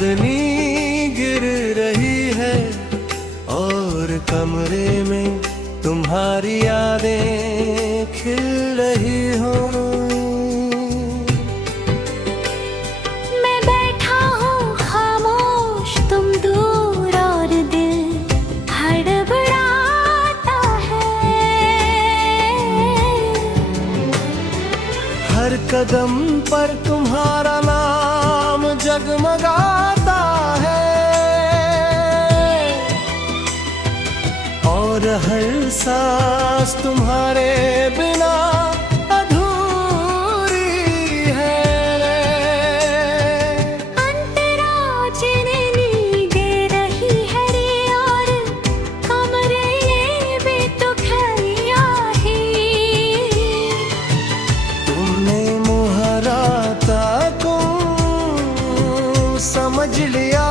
चांदनी गिर रही है और कमरे में तुम्हारी यादें खिल रही हो। मैं बैठा हूँ खामोश, तुम दूर और दिल हड़बड़ाता है। हर कदम पर तुम्हारा नाम जगमगाता है और हर सांस तुम्हारे बिना अधूरी है। अंतरा चिरनी दे रही है रे और कमरे ये भी तो खैया ही। तुमने मुहराता को समझ लिया।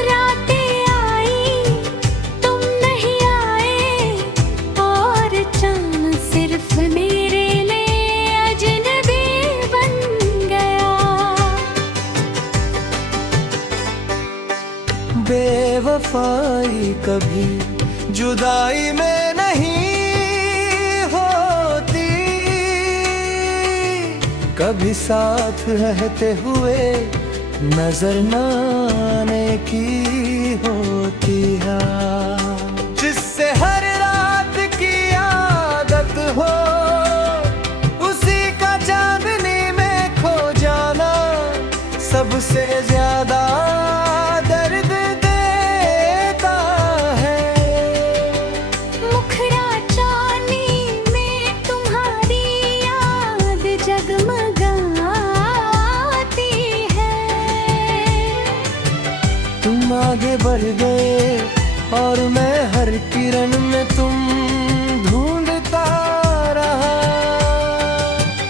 रातें आई तुम नहीं आए और चांद सिर्फ मेरे लिए अजनबी बन गया। बेवफाई कभी जुदाई में नहीं होती, कभी साथ रहते हुए नजर न आने की होती है। जिससे हर रात की आदत हो उसी का चांदनी में खो जाना सबसे ज्यादा दर्द देता है। मुखड़ा चांदनी में तुम्हारी याद जगमगाती है। तुम आगे बढ़ गए और मैं हर किरण में तुम ढूंढता रहा।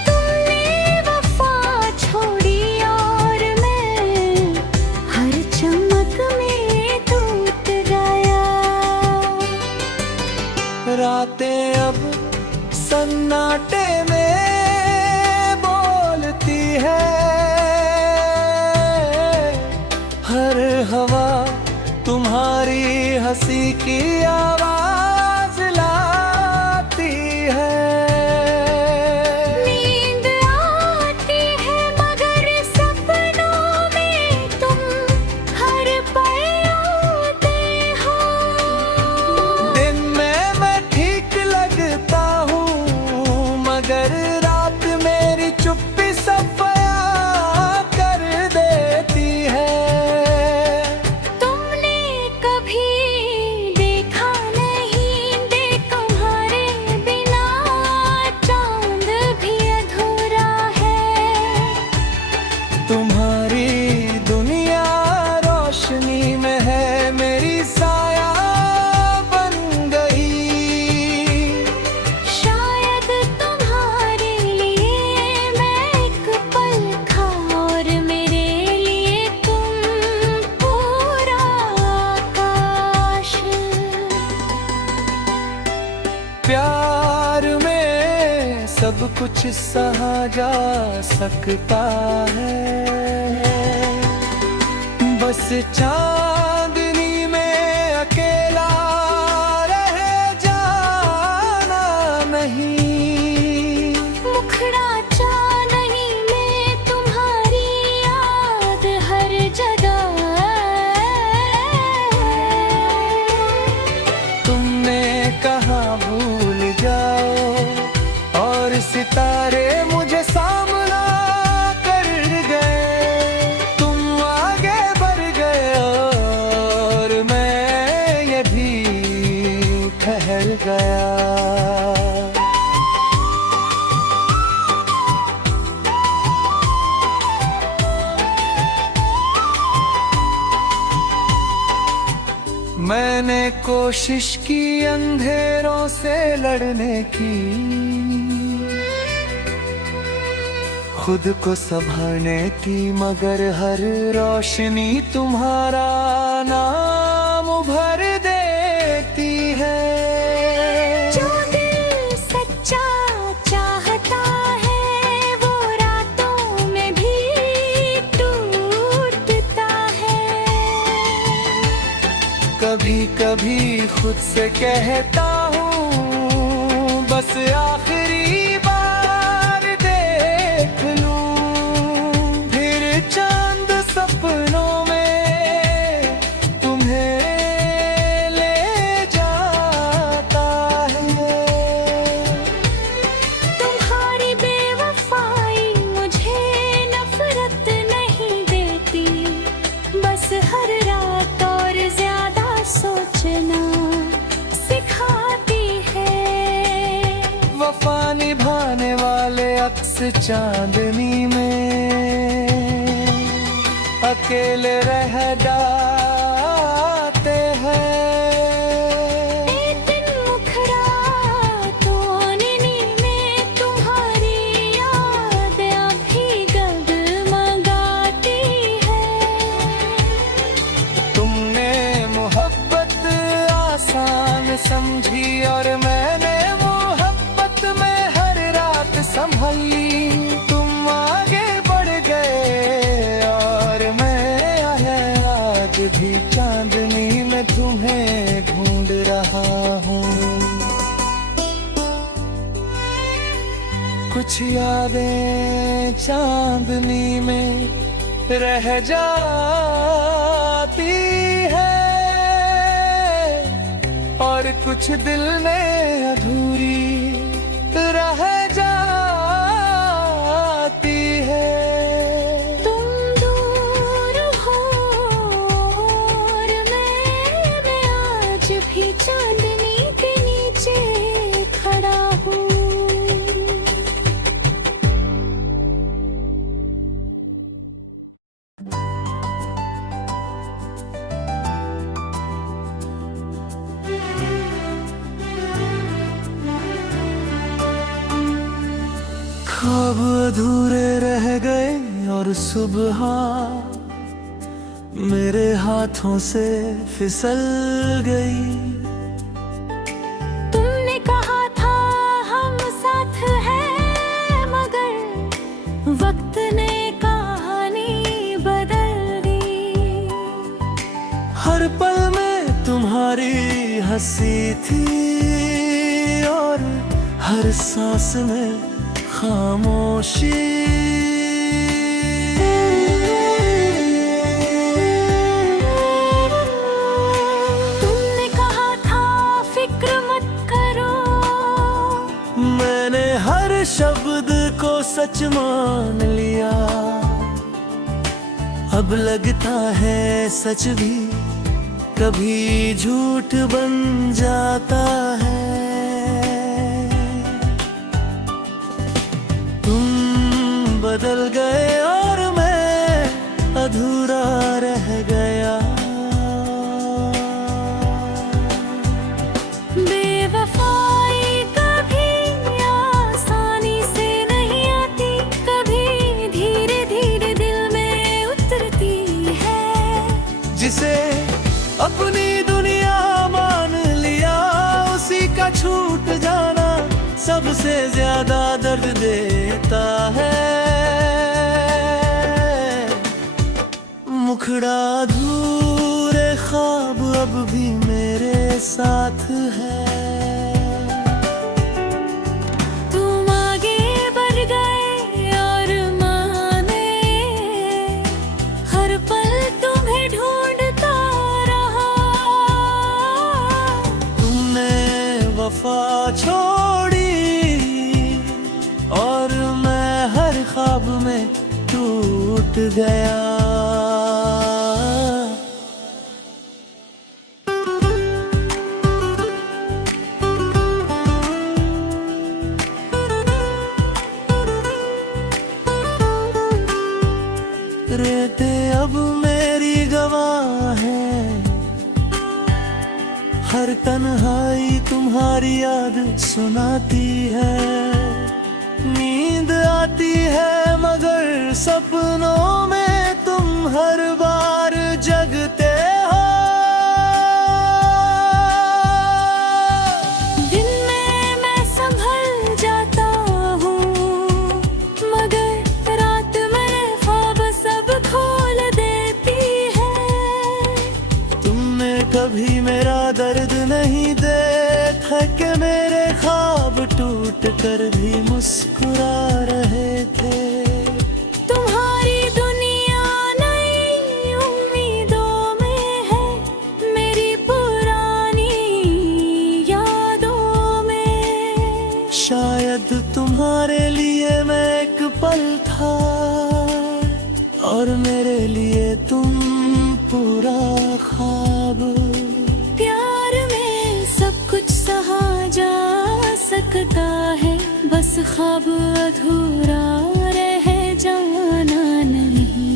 तुमने वफा छोड़ी और मैं हर चमक में टूट गया। रातें अब सन्नाटे में बोलती है, हर हवा तुम्हारी हंसी की आवाज लाती है। नींद आती है मगर सपनों में तुम हर पल आते हो। दिन में मैं ठीक लगता हूँ मगर रात मेरी चुप्पी सब बयां कर देती है। तुमने कभी देखा नहीं देख तुम्हारे बिना चांद भी अधूरा है। तुम्हारी दुनिया रोशनी में है, मेरी साया बन गई। शायद तुम्हारे लिए मैं एक पल था और मेरे लिए तुम पूरा आकाश। प्यार में सब कुछ सहा जा सकता है, बस चांदनी में अकेला रह जाना नहीं। मुखड़ा चांदनी में तुम्हारी याद हर जगह। तुमने कहा भूल जाओ और सितारे मुझे सामना कर गए। तुम आगे बढ़ गए और मैं ये भी ठहर गया। मैंने कोशिश की अंधेरों से लड़ने की, खुद को संभालने की, मगर हर रोशनी तुम्हारा नाम भर देती है। जो दिल सच्चा चाहता है वो रातों में भी कभी कभी खुद से कहता हूँ बस आखिरी बार देख लूं, फिर चांद सपनों में तुम्हें ले जाता है। तुम्हारी बेवफाई मुझे नफरत नहीं देती, बस हर रात और ज्यादा सोचना सिखाती है। वफा निभाने वाले अक्स चांदनी में अकेले रह जाते हैं। एक दिन मुखरातों में तुम्हारी याद अभी गगमगाती है। तुमने मोहब्बत आसान समझी और मैंने मोहब्बत में हर रात संभली। तुम आगे बढ़ गए और मैं आज भी चांदनी में तुम्हें ढूंढ रहा हूँ। कुछ यादें चांदनी में रह जाती है और कुछ दिल में अधूरी रह जाती है। तुम दूर हो और मैं आज भी चांदनी के नीचे खड़ा हूँ। ख्वाब अधूरे रह गए और सुबह मेरे हाथों से फिसल गई। तुमने कहा था हम साथ हैं, मगर वक्त ने कहानी बदल दी। हर पल में तुम्हारी हंसी थी और हर सांस में खामोशी। तुमने कहा था फिक्र मत करो, मैंने हर शब्द को सच मान लिया। अब लगता है सच भी कभी झूठ बन जाता है। तुम बदल गए और मैं अधूरा रह गया। बेवफाई कभी आसानी से नहीं आती, कभी धीरे धीरे दिल में उतरती है। जिसे अपनी दुनिया मान लिया उसी का छूट जाना सबसे ज्यादा दर्द देता है। मुखड़ा अधूरे ख्वाब अब भी मेरे साथ है। तुम आगे बढ़ गए और मैंने हर पल तुम्हें ढूंढता रहा। तुमने वफा छोड़ी और मैं हर ख्वाब में टूट गया। रेते अब मेरी गवाह है, हर तन्हाई तुम्हारी याद सुनाती है। नींद आती है मगर सपनों में तुम हर बार जगते हो। दिन में मैं संभल जाता हूँ मगर रात में ख्वाब सब खोल देती है। तुमने कभी मेरा दर्द नहीं देखा कि मेरे ख्वाब टूट कर भी मुस्कुरा रहे थे। तुम्हारी दुनिया नई उम्मीदों में है, मेरी पुरानी यादों में। शायद तुम्हारे लिए मैं एक पल था और मेरे लिए तुम पूरा ख्वाब। प्यार में सब कुछ सहा जा सकता है, बस ख्वाब अधूरा रह जाना नहीं।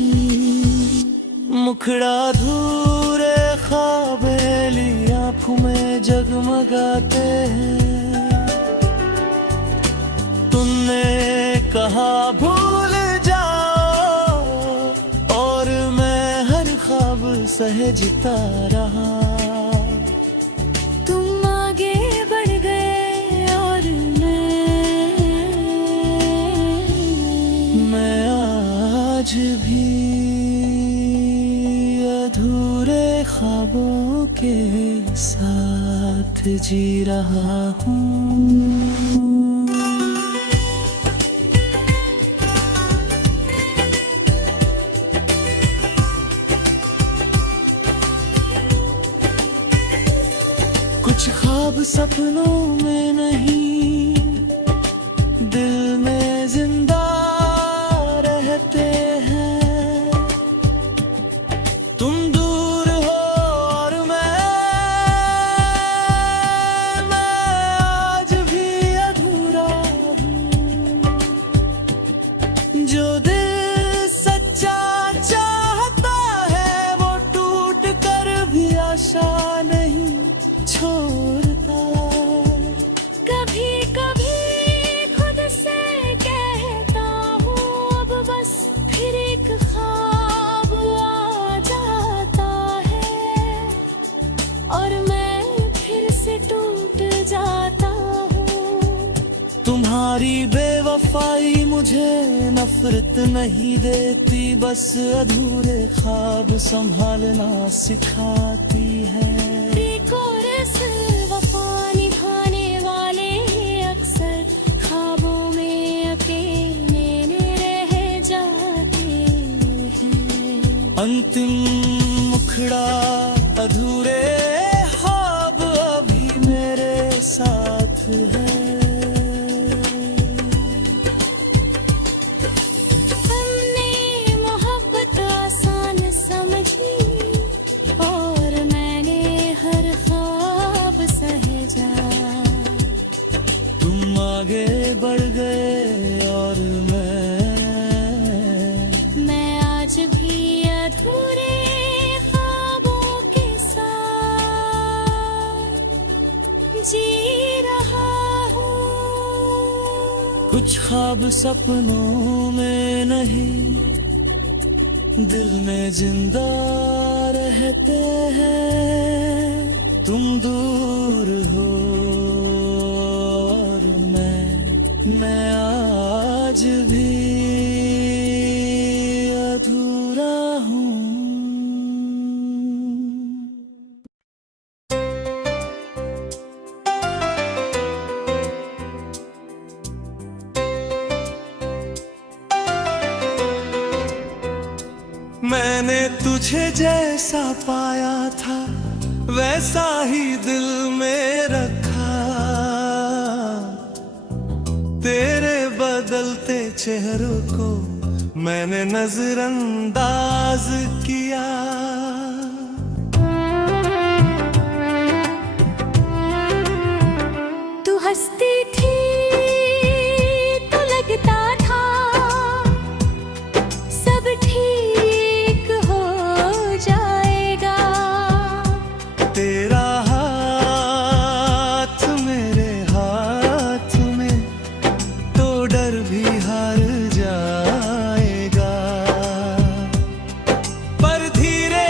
मुखड़ा धूरे ख्वाबेली आँखों में जगमगाते हैं। तुमने कहा भूल जाओ और मैं हर ख्वाब सहेजता रहा। तुम आगे बढ़ गए और मैं आज भी अधूरे ख्वाबों के साथ जी रहा हूँ। कुछ ख्वाब सपनों में नहीं, दिल में जिंदा रहते हैं। तुम दूर हो और मैं आज भी अधूरा हूँ। जो दिल सच्चा चाहता है वो टूट कर भी आशा नहीं छोड़ता। कभी कभी खुद से कहता हूँ अब बस फिर एक ख्वाब आ जाता है और मैं फिर से टूट जाता हूँ। तुम्हारी बेवफाई मुझे नफरत नहीं देती, बस अधूरे ख्वाब संभालना सिखाती है। वफा निभाने वाले अक्सर ख्वाबों में अकेले रह जाते हैं। अंतिम मुखड़ा अधूरे ख्वाब अभी मेरे साथ है। हमने मोहब्बत आसान समझी और मैंने हर ख्वाब सहेजा। तुम आगे बढ़ गए और मैं आज भी अधूरे ख्वाबों के साथ जी रहा हूँ। कुछ ख्वाब सपनों में नहीं, दिल में जिंदा रहते हैं। तुम दूर हो और मैं आज भी अधूरा हूँ। मैंने तुझे जैसा पाया था वैसा ही दिल में रखा। तेरे बदलते चेहरों को मैंने नजरअंदाज किया। तू हंसती थी तो लगता था सब ठीक हो जाएगा। तेरा हाथ मेरे हाथ में तो डर भी हार जाएगा। पर धीरे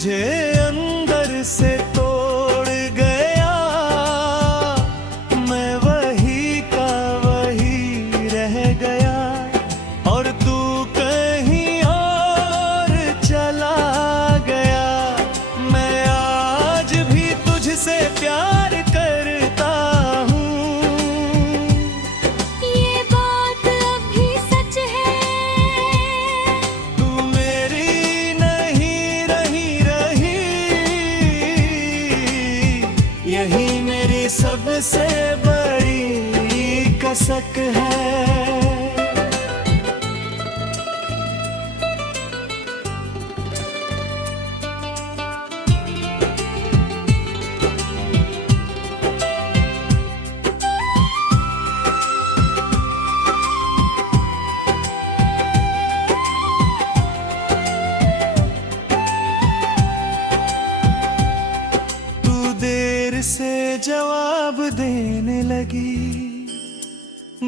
मुझे अंदर से तोड़ गया, मैं वही का वही रह गया और तू कहीं और चला गया। मैं आज भी तुझसे प्यार करता हूँ, ये बात अभी सच है। तू मेरी नहीं रही, यही मेरी सबसे बड़ी कसक है। से जवाब देने लगी,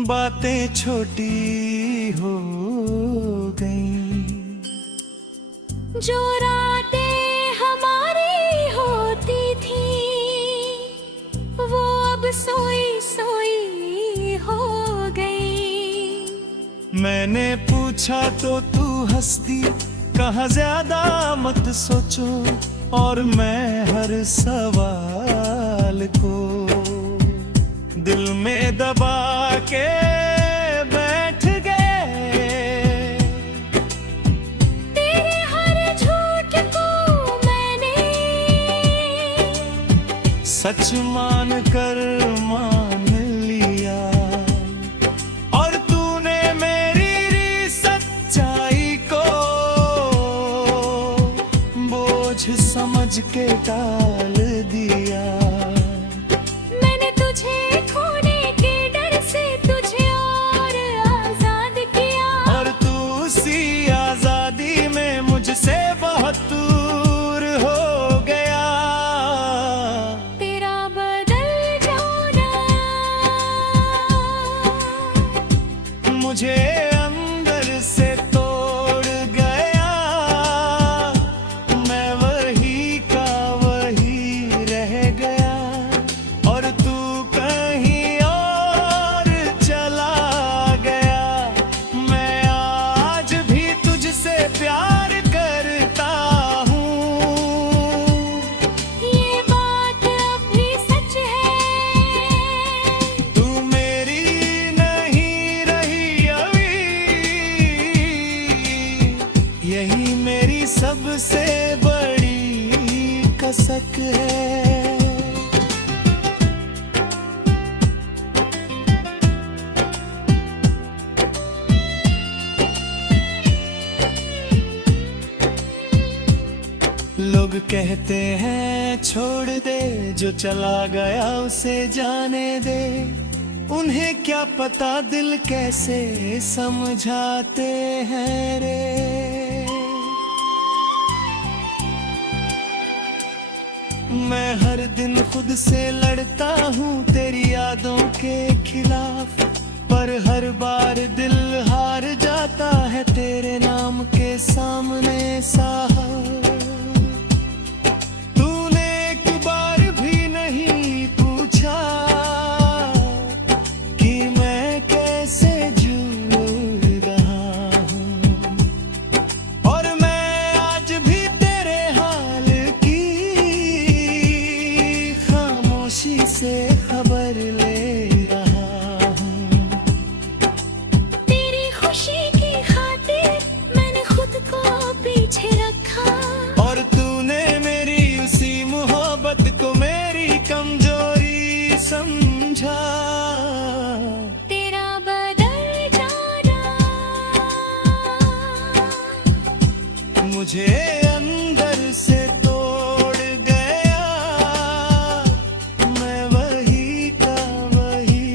बातें छोटी हो गईं। जो रातें हमारी होती थी वो अब सोई सोई हो गई। मैंने पूछा तो तू हंस दी, कहा ज्यादा मत सोचो, और मैं हर सवाल को दिल में दबा के बैठ गए। तेरे हर झूठ को मैंने सच मान कर मान लिया, और तूने मेरी सच्चाई को बोझ समझ के टाल दिया। मैंने तुझे खोने के डर से तुझे और आजाद किया, और तू उसी आजादी में मुझसे बहुत दूर हो गया। तेरा बदल जाना मुझे अंदर से तोड़ गया, मैं वही का वही रह गया और तू कहीं और चला गया। मैं आज भी तुझसे प्यार करता हूँ, ये बात अभी सच है। तू मेरी नहीं रही अभी, यही मेरी सबसे बड़ी कसक है। लोग कहते हैं छोड़ दे, जो चला गया उसे जाने दे। उन्हें क्या पता दिल कैसे समझाते हैं रे। मैं हर दिन खुद से लड़ता हूँ तेरी यादों के खिलाफ, पर हर बार दिल हार जाता है तेरे नाम के सामने साहब। तूने एक बार भी नहीं पूछा कि मैं कैसे जी रहा हूँ, और मैं आज भी तेरे हाल की खामोशी से खबर ले रहा हूँ। तेरी खुशी की खातिर मैंने खुद को पीछे रखा, और तूने मेरी उसी मोहब्बत को मेरी कमजोरी समझा। तेरा बदल जाना मुझे अंदर से तोड़ गया, मैं वही का वही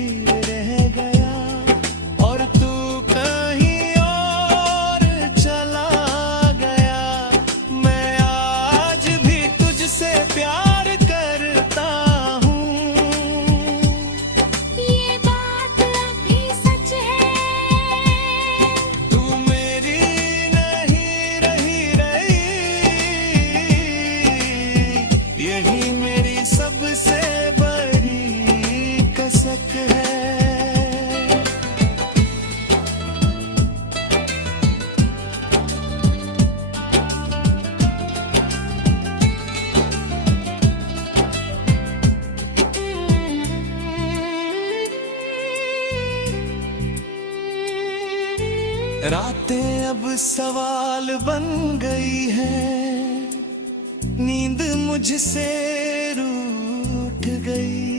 रह गया और तू कहीं और चला गया। मैं आज भी तुझसे प्यार करता हूँ, ये बात अभी सच है। तू मेरी नहीं रही रातें अब सवाल बन गई है, नींद मुझसे रूठ गई।